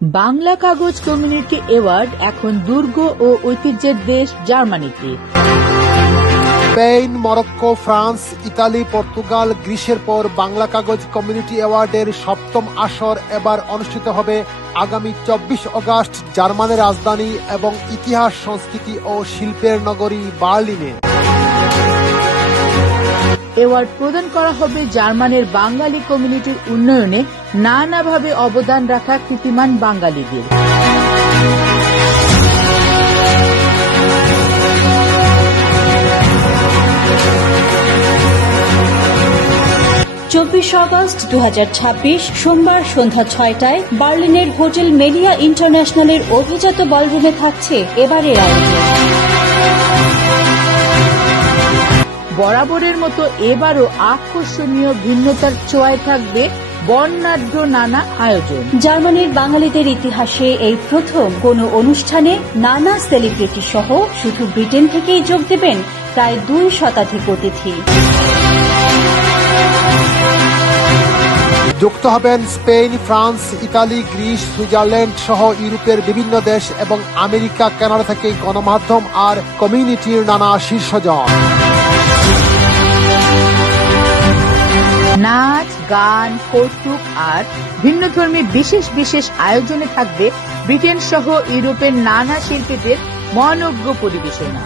বাংলা কাগজ community award এখন দুর্গ ও ঐতিহ্যের দেশ জার্মানিতে। Spain, Morocco, France, Italy, Portugal, গ্রিসের পর বাংলা কাগজ কমিউনিটি অ্যাওয়ার্ডের ৭ম আসর এবার অনুষ্ঠিত হবে আগামী ২৪ আগস্ট জার্মানের রাজধানী এবং ইতিহাস, সংস্কৃতি ও শিল্পের নগরী বার্লিনে। অ্যাওয়ার্ড প্রদান করা হবে জার্মানের বাঙালি কমিউনিটির উন্নয়নে নানাভাবে অবদান রাখা কীর্তিমান বাঙালিদের। ২৪ আগস্ট ২০২৬ সোমবার সন্ধ্যা ৬টায় বার্লিনের হোটেল মেলিয়া ইন্টারন্যাশনালের অভিজাত বলরুমে থাকছে এবারের আয়োজন। বরাবরের মতো এবারও আকর্ষণীয় ভিন্নতার ছোঁয়ায় থাকবে বর্ণাঢ্য নানা আয়োজন। জার্মানির বাঙালিদের ইতিহাসে এই প্রথম কোনো অনুষ্ঠানে নানা সেলিব্রিটি সহ শুধু ব্রিটেন থেকেই যোগ দেবেন প্রায় ২ শতাধিক অতিথি। যুক্ত হবেন Spain, France, Italy, Greece, Switzerland সহ ইউরোপের বিভিন্ন দেশ এবং আমেরিকা, কানাডা থেকে গণমাধ্যম আর কমিউনিটির নানা শীর্ষজন। নাচ, গান, কৌতুক আর ভিন্নধর্মী বিশেষ বিশেষ আয়োজনে থাকবে ব্রিটেন সহ ইউরোপের নানা শিল্পীদের মনোজ্ঞ পরিবেশনা।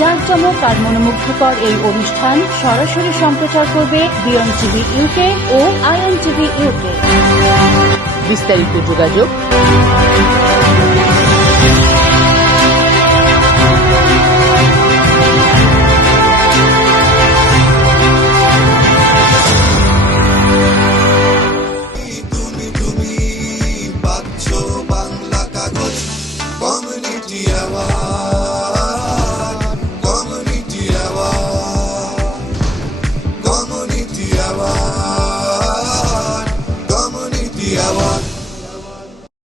জাঁকজমক আর মনোমুগ্ধকর এই অনুষ্ঠান সরাসরি সম্প্রচার করবে বিয়ন্ড টিভি ইউকে ও আইএন টিভি ইউকে। বিস্তারিত যোগাযোগ